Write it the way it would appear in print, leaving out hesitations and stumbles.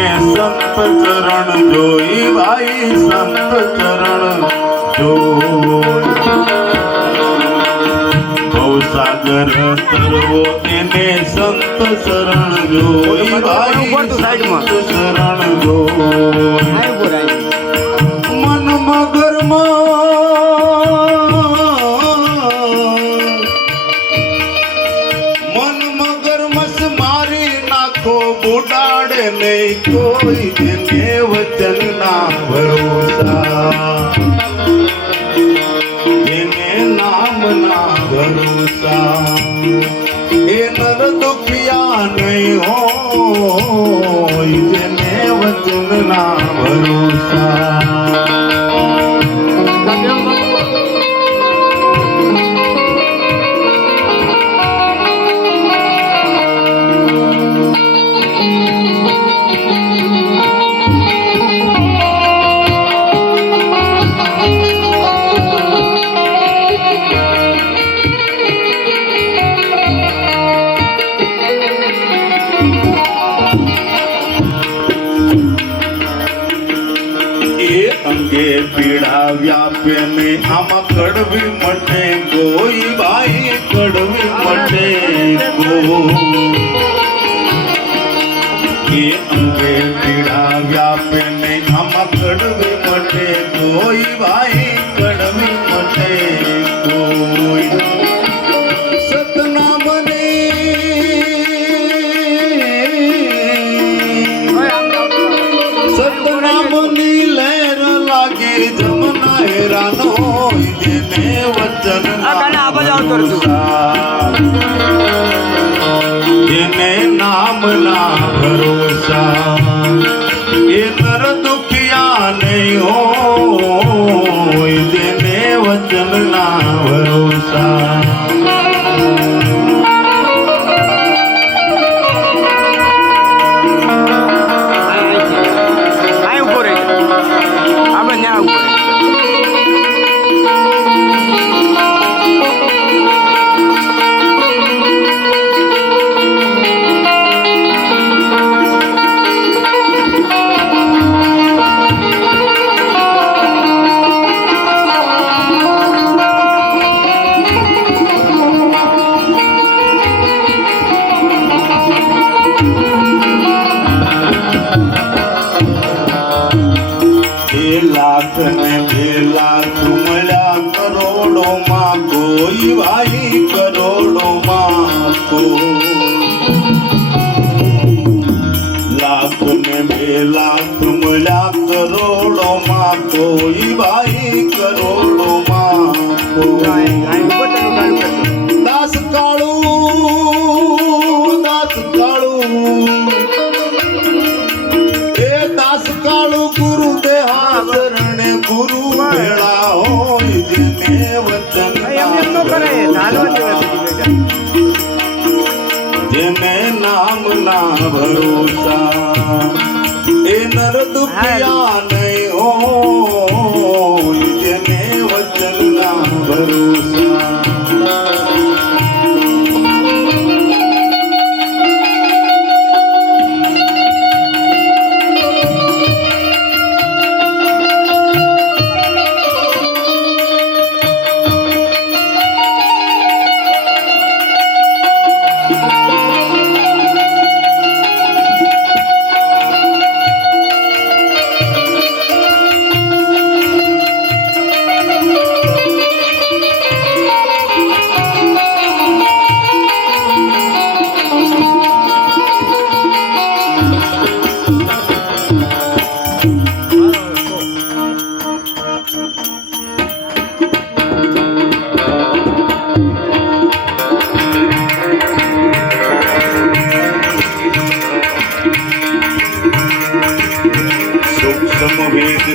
એને સંત ચરણ જોઈ ભાઈ સંત ચરણ જોઈ ભવસાગર તરવો એને સંત શરણ જોઈ ભાઈ સંત શરણ જોઈ મન મગરમસ મારી નાખો બુડાડે નહીં કોઈ એને વચન ના ભરોસા એને નામ ના ભરોસા એ નર દુખિયા નહીં હોય જેને વચન ના ભરોસા અંગે પીડા વ્યાપે ને આમાં કડવી મટે કોઈ ભાઈ કડવી મટે એ અંગે પીડા વ્યાપે ને આમાં કડવી મટે કોઈ ભાઈ કડવી મટે કોઈ સતના બને સતના બની લહેર લાગે જમના હેરાનો જેને વચન જેને નામ ના ભરોસા એ નર દુખિયા નહીં હોય જેને વચન ના ભરોસા લાખ ને 2 લાખ મળ્યા કરોડો માં કોઈ ભાઈ કરોડો માં લાખ ને 2 લાખ મળ્યા કરોડો માં કોઈ ભાઈ કરોડો માં દાસ કાળું એ દાસ કાળું ગુરુ દેહા શરણે ગુરુ ભેળા હોય જેને વચન જેને નામ ના ભરોસા એ નર દુખિયા નહીં હોય જેને વચન ના ભરોસા